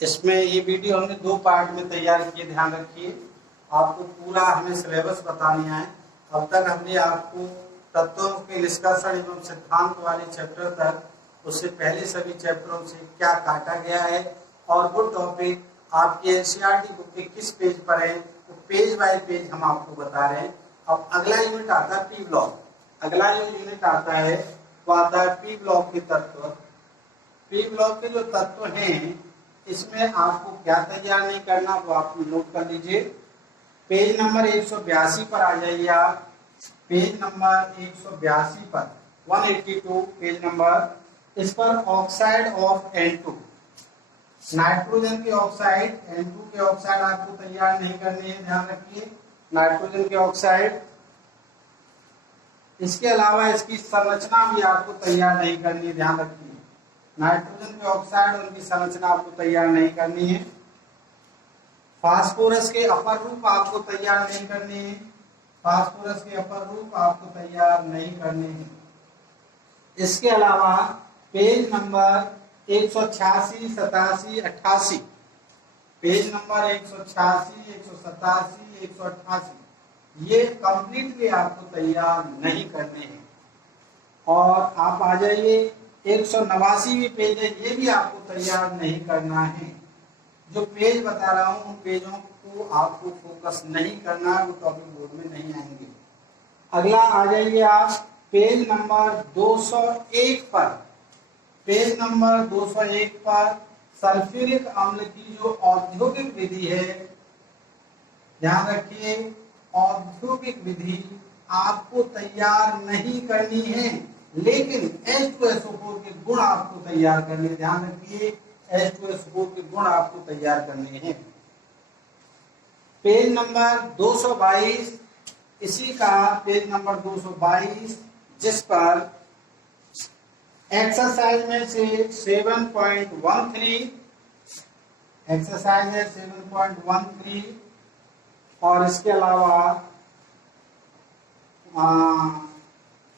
इसमें ये वीडियो हमने 2 पार्ट में तैयार किए, ध्यान रखिए। आपको पूरा हमें सिलेबस बताने आए। अब तक हमने आपको तत्वों के निष्कर्षण एवं सिद्धांत वाले चैप्टर तक, उससे पहले सभी चैप्टरों से क्या काटा गया है और वो टॉपिक आपके एनसीईआरटी बुक के किस पेज पर है, वो पेज बाय पेज हम आपको बता रहे हैं। अब अगला यूनिट आता है पी ब्लॉक। अगला जो यूनिट आता है वो आता है पी ब्लॉक के तत्व। पी ब्लॉक के जो तत्व हैं, इसमें आपको क्या तैयार नहीं करना वो आप नोट कर लीजिए। पेज नंबर 182 पर आ जाइए आप। पेज नंबर 182 पर 182 पेज नंबर, इस पर ऑक्साइड ऑफ N2, नाइट्रोजन के ऑक्साइड N2 के ऑक्साइड आपको तैयार नहीं करने हैं, ध्यान रखिए। नाइट्रोजन के ऑक्साइड, इसके अलावा इसकी संरचना भी आपको तैयार नहीं करनी है, ध्यान रखिए। नाइट्रोजन के ऑक्साइड और उनकी संरचना आपको तैयार नहीं करनी है। फास्फोरस के अपर रूप आपको तैयार नहीं करने हैं। फास्फोरस के अपर रूप आपको तैयार नहीं करने हैं। इसके अलावा पेज नंबर 186, 87, 88, पेज नंबर 186, 187, 188 ये कंप्लीटली आपको तैयार नहीं करने हैं। और आप आ जाइए 189 पेज है, ये भी आपको तैयार नहीं करना है। जो पेज बता रहा हूं उन पेजों को आपको फोकस नहीं करना है, वो टॉपिक बोर्ड में नहीं आएंगे। अगला आ जाइए आप पेज नंबर 201 पर। पेज नंबर 201 पर सल्फ्यूरिक अम्ल की जो औद्योगिक विधि है, ध्यान रखिए, औद्योगिक विधि आपको तैयार नहीं करनी है, लेकिन H2SO4 के गुण आपको तैयार करने, ध्यान रखिए, H2SO4 के गुण आपको तैयार करने हैं। पेज नंबर 222, इसी का पेज नंबर 222, जिस पर एक्सरसाइज में से 7.13, एक्सरसाइज है 7.13, और इसके अलावा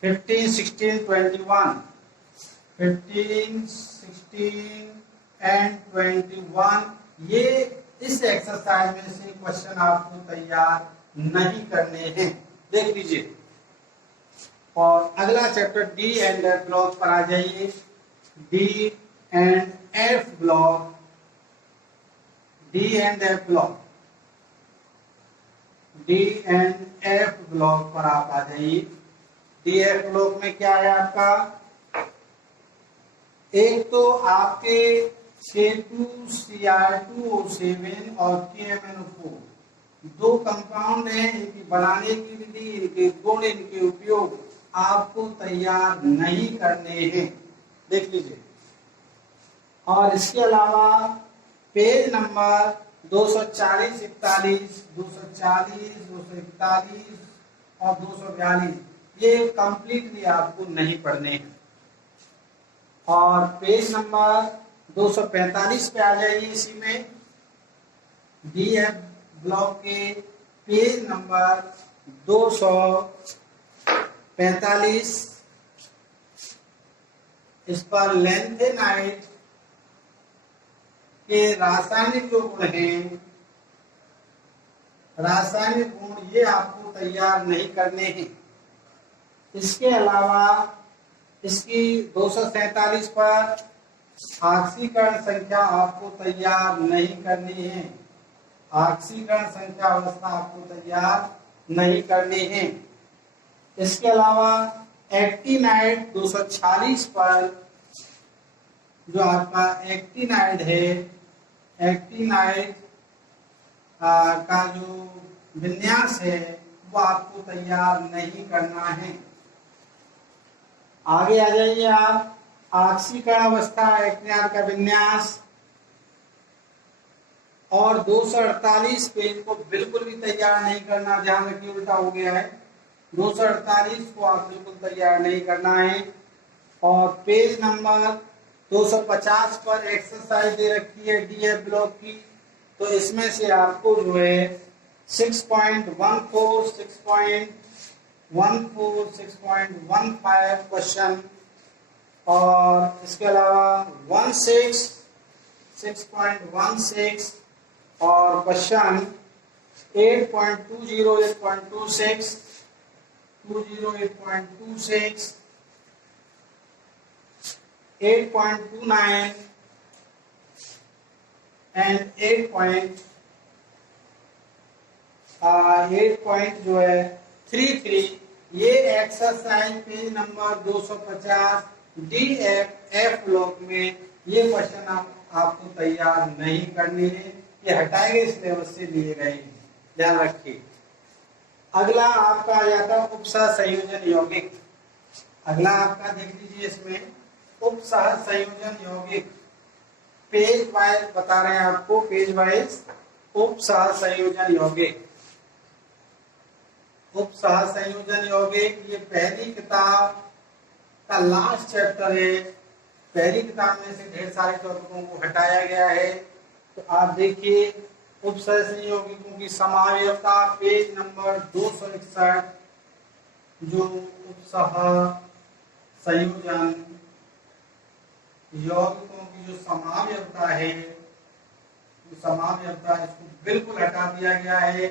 15, 16, 21, 15, 16 एंड 21 ये इस एक्सरसाइज में से क्वेश्चन आपको तैयार नहीं करने हैं, देख लीजिए। और अगला chapter D and F block पर आ जाइए। D and F block, D and F block, D and F block पर आप आ जाइए। डी एफ ब्लॉक में क्या है आपका, एक तो आपके K2Cr2O7 और KMnO4 दो कंपाउंड हैं, इनकी बनाने की विधि, इनके गुण, इनके उपयोग आपको तैयार नहीं करने हैं, देख लीजिए। और इसके अलावा पेज नंबर 240, 41, 240, 241 और 242 ये कंप्लीटली आपको नहीं पढ़ने हैं। और पेज नंबर 245 पे आ जाइए। इसी में डीएफ ब्लॉक के पेज नंबर 245, इस पर लैंथेनाइट के रासायनिक जो गुण हैं, रासायनिक गुण ये आपको तैयार नहीं करने हैं। इसके अलावा इसकी 247 पर ऑक्सीकरण संख्या आपको तैयार नहीं करनी है, ऑक्सीकरण संख्या अवस्था आपको तैयार नहीं करनी है। इसके अलावा एक्टिनाइड 246 पर जो आपका एक्टिनाइड है, एक्टिनाइड का जो विन्यास है वो आपको तैयार नहीं करना है। आगे आ जाइए आप, ऑक्सीकरण अवस्था, एक्टिनाइड का विन्यास। और 248 पेज को बिल्कुल भी तैयार नहीं करना, ध्यान रखिए उल्टा हो गया है। 248 को आप बिल्कुल तैयार नहीं करना है। और पेज नंबर 250 पर एक्सरसाइज दे रखी है डीएफ ब्लॉक की, तो इसमें से आपको जो है 6.14, 6.14, 6.15 क्वेश्चन, और इसके अलावा 16, 6.16 और क्वेश्चन 8.20 8.26 8.26 8.29 एंड 8.33 ये exercise page number 250 DF block में ये क्वेश्चन आपको तैयार नहीं करने हैं, ये हटाए गए सिलेबस से लिए गए हैं, ध्यान रखिए। अगला आपका आ जाता है उपसह संयोजन यौगिक। अगला आपका देख लीजिए, इसमें उपसह संयोजन यौगिक पेज वाइज बता रहे हैं आपको, पेज वाइज उपसह संयोजन यौगिक। उपसह संयोजन यौगिक ये पहली किताब का लास्ट चैप्टर है। पहली किताब में से ढेर सारे टॉपिकों को हटाया गया है। तो आप देखिए उपसह संयोगिकों की समावयवता पेज नंबर 261, जो उपसह संयोजन यौगिकों की जो समावयवता है, समावयवता इसको बिल्कुल हटा दिया गया है।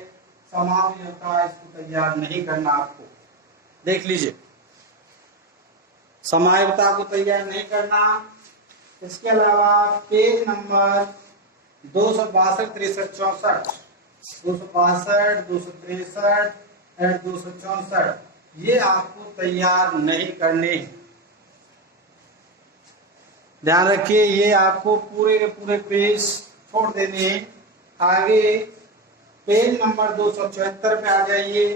समावयवता इसको तैयार नहीं करना आपको, देख लीजिए, समावयवता को तैयार नहीं करना। इसके अलावा पेज नंबर 262, 63, 64, 262, 263 और 264 ये आपको तैयार नहीं करने, ध्यान रखिए। ये आपको पूरे के पूरे पेज छोड़ देने हैं। आगे पेज नंबर 274 पे आ जाइए।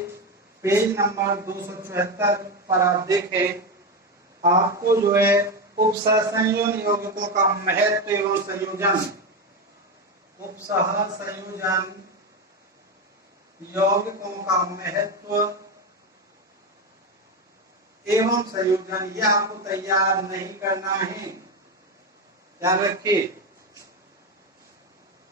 पेज नंबर 274 पर आप देखें, आपको जो है उपसह संयोजन यौगिकों का महत्व एवं संयोजन, उपसह संयोजन यौगिकों का महत्व एवं संयोजन, यह आपको तैयार नहीं करना है, ध्यान रखिए।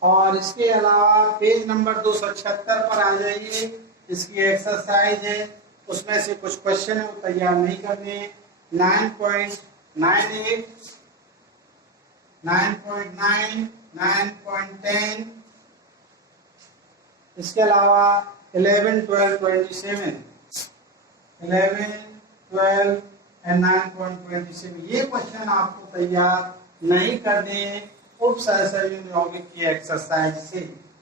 और इसके अलावा पेज नंबर 276 पर आ जाइए। इसकी एक्सरसाइज है, उसमें से कुछ क्वेश्चन है वो तैयार नहीं करने। 9.98, 9.9, 9.10, इसके अलावा 11, 12, 27, 11, 12 एंड 9.27 ये क्वेश्चन आपको तैयार नहीं करने उपसह संयोजन यौगिक की एक्सरसाइज से।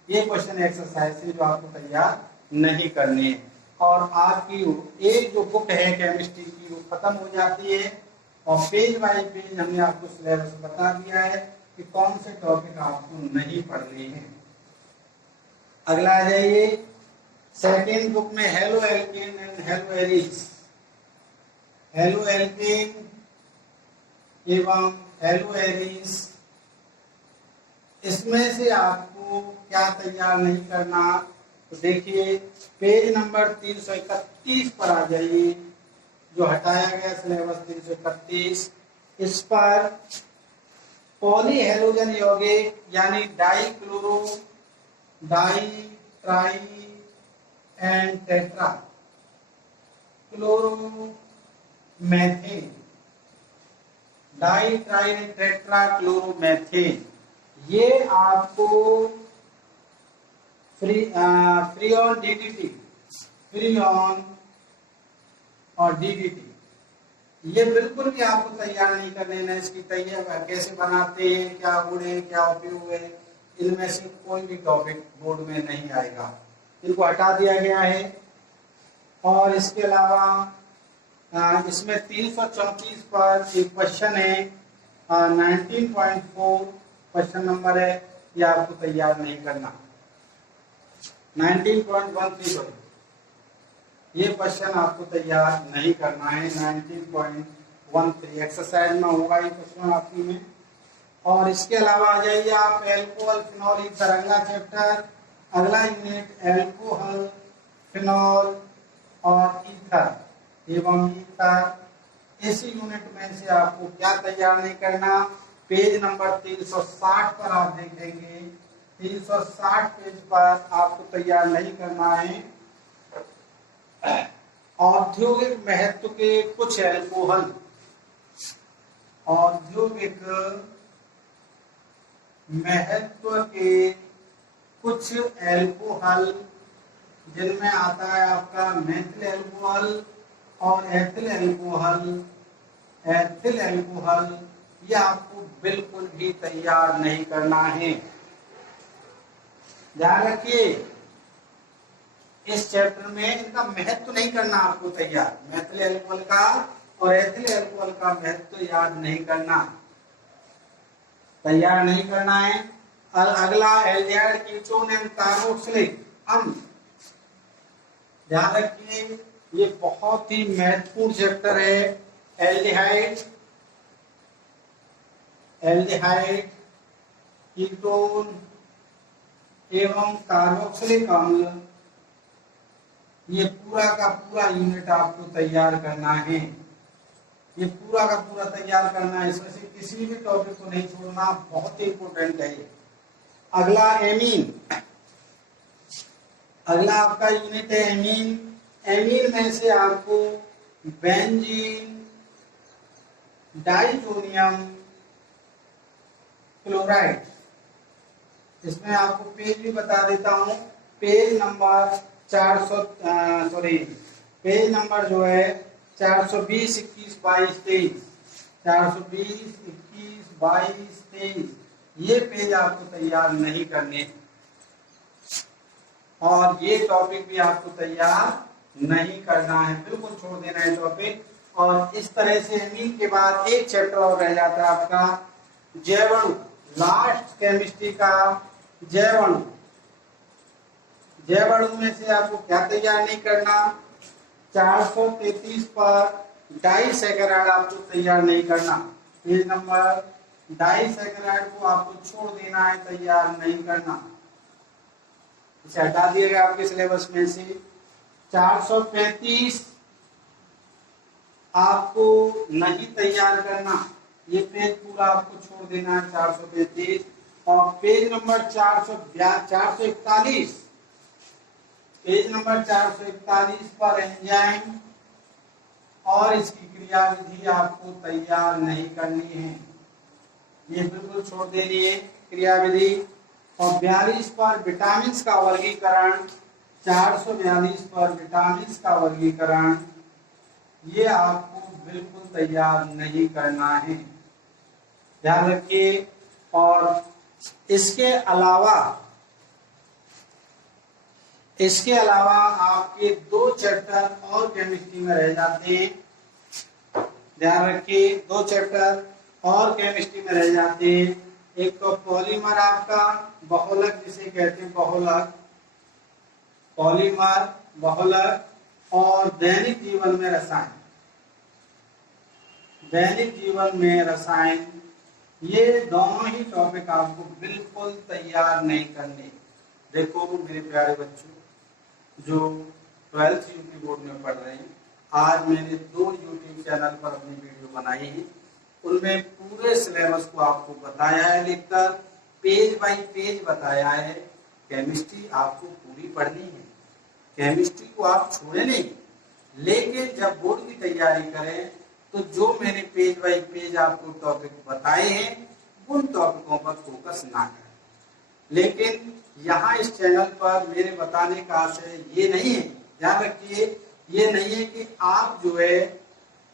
ये क्वेश्चन एक्सरसाइज से जो आपको तैयार नहीं करने। और आपकी एक जो बुक है केमिस्ट्री की वो खत्म हो जाती है, और पेज बाय पेज हमने आपको सिलेबस बता दिया है कि कौन से टॉपिक आपको नहीं पढ़ने हैं। अगला आ जाइए, सेकेंड बुक में haloalkane and haloarenes, haloalkane एवं हेलो एरिस, इसमें से आपको क्या तैयार नहीं करना। तो देखिए पेज नंबर 331 पर आ जाइए, जो हटाया गया सिलेबस 331। इस पर पॉली हेलोजन यौगिक यानी die chloro, di tri and tetra chloro methane, di tri tetra chloro methane, ये आपको free on DDT, free on और डीडीटी ये बिल्कुल भी आपको तैयार नहीं करने ना। इसकी तैयार कैसे बनाते हैं, क्या गुण है, क्या उपयोग है, इनमें से कोई भी टॉपिक बोर्ड में नहीं आएगा, इनको हटा दिया गया है। और इसके अलावा इसमें 334 पर एक क्वेश्चन है, 19.4 क्वेश्चन नंबर है, ये आपको तैयार नहीं करना। 19.13 पर ये क्वेश्चन आपको तैयार नहीं करना है। 19.13 एक्सरसाइज में होगा ये क्वेश्चन आपकी में। और इसके अलावा आ जाइए आप एल्कोहल फिनॉल ईथर, अगला चैप्टर, अगला यूनिट एल्कोहल फिनॉल और ईथर एवं ईथर। इस यूनिट में से आपको क्या तैयार नहीं करना, पेज नंबर 360 पर आप देखेंगे, 360 पेज पर आपको तैयार नहीं करना है औद्योगिक महत्व के कुछ एल्कोहल, औद्योगिक महत्व के कुछ एल्कोहल जिनमें आता है आपका मेथिल एल्कोहल और एथिल एल्कोहल। ये आपको बिल्कुल भी तैयार नहीं करना है। ध्यान रखिए, इस चैप्टर में इनका महत्व नहीं करना आपको तैयार। मेथिल एल्कोहल का और एथिल एल्कोहल का महत्व याद नहीं करना, तैयार नहीं करना है। और अगला एल्डिहाइड, कीटोन एंड कार्बोक्सिलिक अम्ल। ध्यान रखिए, ये बहुत ही महत्वपूर्ण चैप्टर है। एल्डिहाइड, कीटोन एवं कार्बोक्सिलिक अम्ल, ये पूरा का पूरा यूनिट आपको तैयार करना है। ये पूरा का पूरा तैयार करना है, इसमें से किसी भी टॉपिक को नहीं छोड़ना, बहुत ही इंपॉर्टेंट है। अगला एमीन, अगला आपका यूनिट है एमीन। एमीन में से आपको बेंजीन, डाइजोनियम क्लोराइड, इसमें आपको पेज भी बता देता हूं। पेज नंबर 400 पेज नंबर जो है 420, 21, 22, 23, 420, 21, 22, 23, ये पेज आपको तैयार नहीं करने, और ये टॉपिक भी आपको तैयार नहीं करना है, बिल्कुल छोड़ देना है टॉपिक। और इस तरह से एमीन के बाद एक चैप्टर और रह जाता है आपका जैवाणु, लास्ट केमिस्ट्री का जैवाणु। जैवाणु में से आपको क्या तैयार नहीं करना, 433 पर डाइसैकेराइड आपको तैयार नहीं करना। पेज नंबर डाइसैकेराइड को आपको छोड़ देना है, तैयार नहीं करना, इसे हटा दिएगा आपके सिलेबस में से। 435 आपको नहीं तैयार करना, ये पेज पूरा आपको छोड़ देना है 435। और पेज नंबर 441, पेज नंबर 441 पर एंजाइम और इसकी क्रियाविधि आपको तैयार नहीं करनी है, ये बिल्कुल छोड़ देनी है क्रियाविधि। और 42 पर विटामिन का वर्गीकरण, 442 पर विटामिन का वर्गीकरण, ये आपको बिल्कुल तैयार नहीं करना है, ध्यान रखिए। और इसके अलावा आपके 2 चैप्टर और केमिस्ट्री में रह जाते हैं, ध्यान रखिए, 2 चैप्टर और केमिस्ट्री में रह जाते हैं। एक तो पॉलीमर आपका बहुलक जिसे कहते हैं बहुलक, पॉलीमर बहुलक, और दैनिक जीवन में रसायन, दैनिक जीवन में रसायन, ये दोनों ही टॉपिक आपको बिल्कुल तैयार नहीं करने। देखो मेरे प्यारे बच्चों जो 12th यूपी बोर्ड में पढ़ रहे हैं, आज मैंने 2 यूट्यूब चैनल पर अपनी वीडियो बनाई है, उनमें पूरे सिलेबस को आपको बताया है, लिखकर पेज बाय पेज बताया है। केमिस्ट्री आपको पूरी पढ़नी है, केमिस्ट्री को आप छोड़े नहीं, लेकिन जब बोर्ड की तैयारी करें तो जो मैंने पेज बाय पेज आपको टॉपिक बताए हैं उन टॉपिकों पर फोकस ना करें। लेकिन यहाँ इस चैनल पर मेरे बताने का आशय ये नहीं है, ध्यान रखिए, ये नहीं है कि आप जो है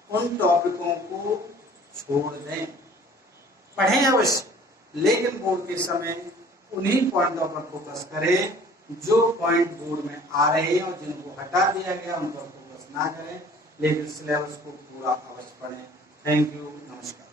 उन टॉपिकों को छोड़ दें, पढ़ें अवश्य, लेकिन बोर्ड के समय उन्हीं पॉइंटों पर फोकस करें जो पॉइंट बोर्ड में आ रहे हैं, और जिनको हटा दिया गया उन पर फोकस ना करें, लेकिन सिलेबस को पूरा अवश्य पढ़ें। थैंक यू, नमस्कार।